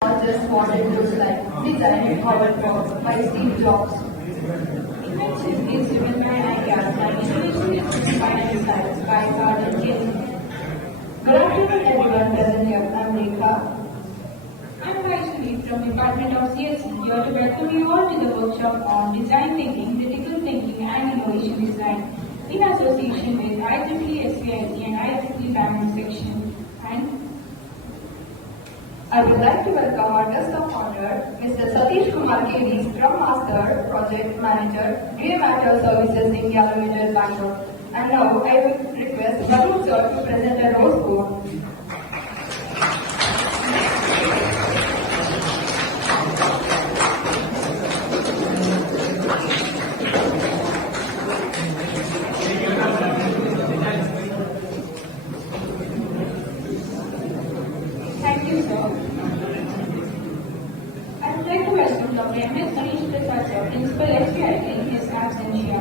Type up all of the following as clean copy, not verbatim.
Not just what it looks like, design how it works by Steve Jobs. Invention is driven by ideas and innovation is driven by insights by Gordon King. Good afternoon everyone present here. I'm Rekha. I'm Vaishnavi from Department of CSE here to welcome you all to the workshop on Design Thinking, Critical Thinking and Innovation Design in association with IDT, SVIT and IDT Diamond section. And I would like to welcome our guest of honor, Mr. Satish Kumar KD, Scrum Master, Project Manager, Grey Matter Services India Limited, Bangalore. And now I would request Varun sir to present a rose code. Thank you, sir. I would like to welcome Dr. M.S. Manish Prasad, sir, Principal SVIT in his absentia.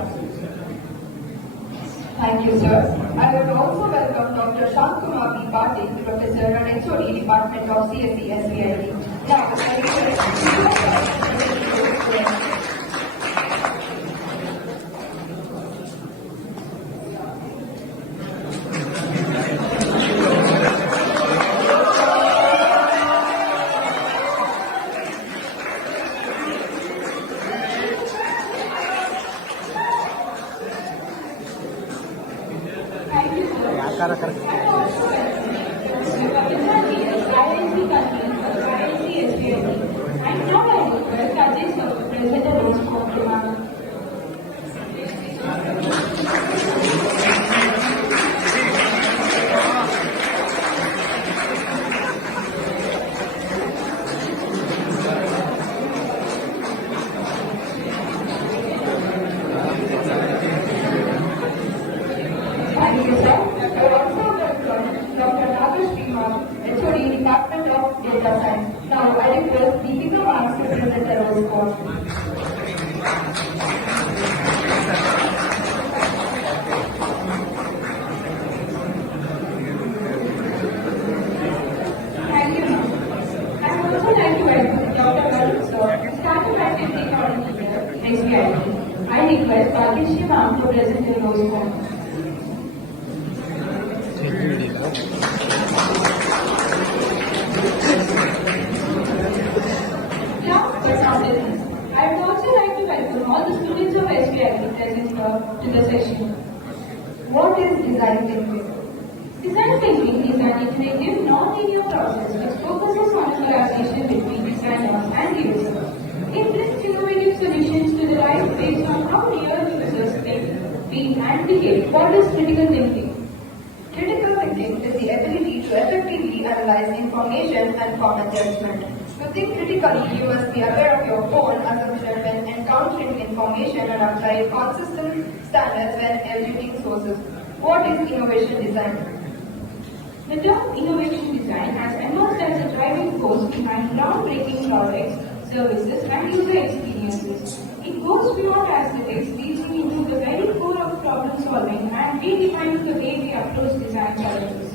Thank you, sir. I would also welcome Dr. Shankumar B. Patil, Professor and HOD, Department of CSE, SVIT. Now, I request Department of Data Science. Now, I request Vidya to present the role call. Thank you, ma'am. I would also like to welcome Dr. Varun sir, Startup Activity Coordinator, SVIT. I request Bhagyashree ma'am to present the role call. I would also like to welcome all the students of SVIT present here to the session. What is design thinking? Design thinking is an iterative, non-linear process which focuses on a collaboration between designers and users. It brings innovative solutions to the life based on how real users think, feel and behave. What is critical thinking? Critical thinking is the ability to effectively analyze information and form a judgment. To think critically, you must be aware of your own assumption when encountering information and apply consistent standards when evaluating sources. What is innovation design? The term innovation design has emerged as a driving force behind groundbreaking products, services, and user experiences. It goes beyond aesthetics, reaching into the very core of problem solving and redefining the way we approach design challenges.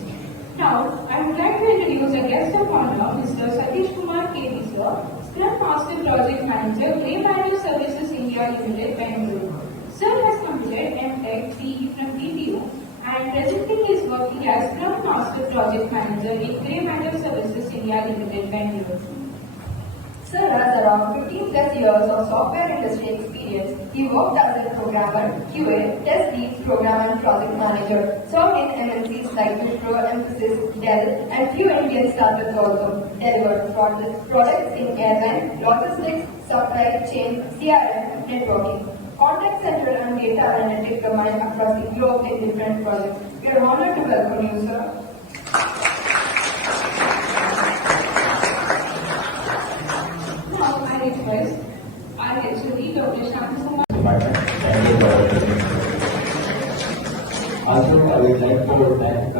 Now, I would like to introduce a guest of honor, Mr. Satish Kumar KD, sir, Scrum Master Project Manager, Grey Matter Services India Limited, Bangalore. Sir has completed M.Tech CE from DTU and presently is working as Scrum Master Project Manager in Grey Matter Services India Limited, Bangalore. Sir has around 15 plus years of software industry experience. He worked as a programmer, QA, test lead, program and project manager. Served in MNCs like Wipro, Emphasis, Dell and few Indian startups also. Delivered products in airline, logistics, supply chain, CRM, networking. Contact center and data analytics domain across the globe in different projects. We are honored to welcome you, sir. Request our HOD Dr. Shankumar. Also, I would like to thank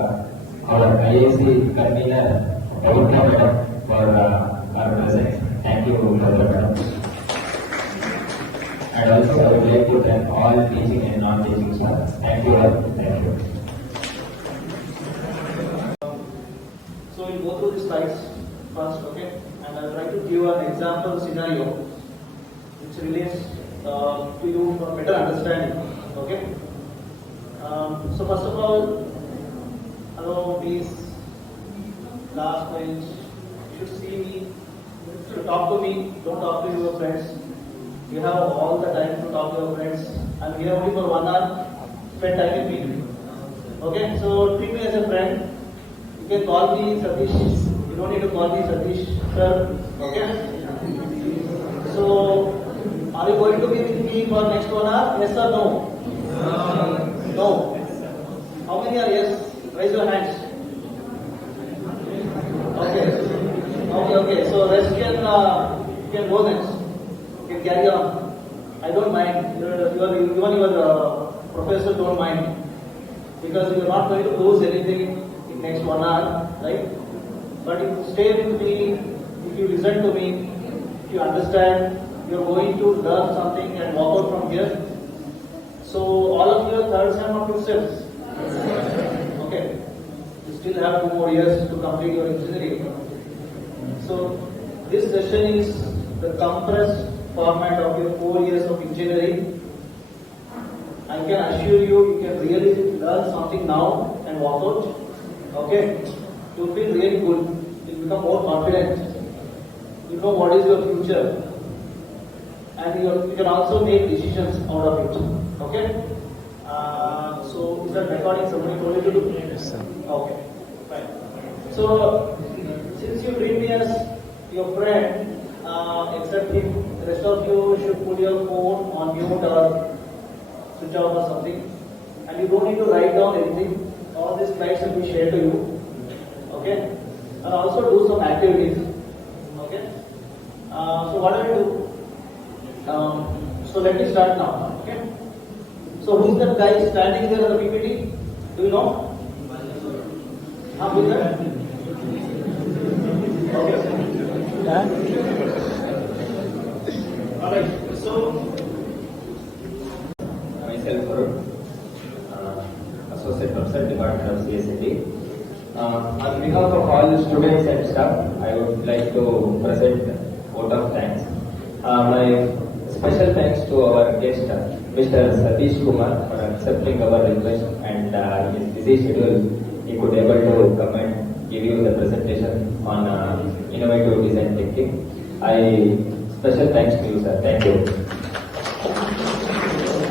our IAC convener, Dr. for our presence. Thank you, Dr. Madam. And also, I would like to thank all teaching and non-teaching staff. Thank you all. Thank you. So we'll go through the slides first, okay? and I'll try to give an example scenario which relates to you for better understanding. Okay. So first of all, hello, please, last bench, you should see me, you should talk to me, don't talk to your friends. You have all the time to talk to your friends. I'm here only for 1 hour, spend time with me. Okay, so treat me as a friend. You can call me Satish. You don't need to call me Satish, sir. Okay? So, are you going to be with me for next 1 hour? Yes or no? No. How many are yes? Raise your hands. Okay. So rest can go next. You can carry on. I don't mind. Even your professor don't mind. Because you are not going to lose anything in next 1 hour, right? But if you stay with me, if you listen to me, if you understand, you are going to learn something and walk out from here. So all of you are third sem or two steps? Okay. You still have 2 more years to complete your engineering. So this session is the compressed format of your 4 years of engineering. I can assure you, you can really learn something now and walk out. Okay? You feel really good. You become more confident. You know what is your future. And you can also make decisions out of it. Okay? So, is that recording somebody told you to do? Yes, sir. Okay. Fine. So, since you treat me as your friend, except him, the rest of you should put your phone on mute or switch off or something, and you don't need to write down anything. All these slides will be shared to you. Okay? And also do some activities. Okay? So what do we do? So let me start now. Okay? So who's that guy standing there on the PPT? Do you know? Who's that? Okay. Alright. So myself, Varun, Associate Professor, Department of CSIT. On behalf of all the students and staff, I would like to present vote of thanks. My special thanks to our guest, Mr. Satish Kumar, for accepting our request, and in his busy schedule, he could able to come and give you the presentation on innovative design technique. Special thanks to you, sir. Thank you.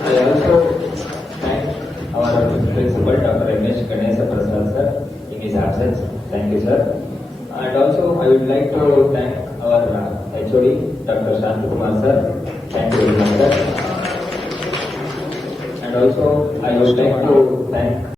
I also thank our principal, Dr. M.H. Ganesha Prasad, sir, in his absence. Thank you, sir. And also, I would like to thank our HOD, Dr. Shant Kumar, sir. Thank you very much, sir. And also, I would like to thank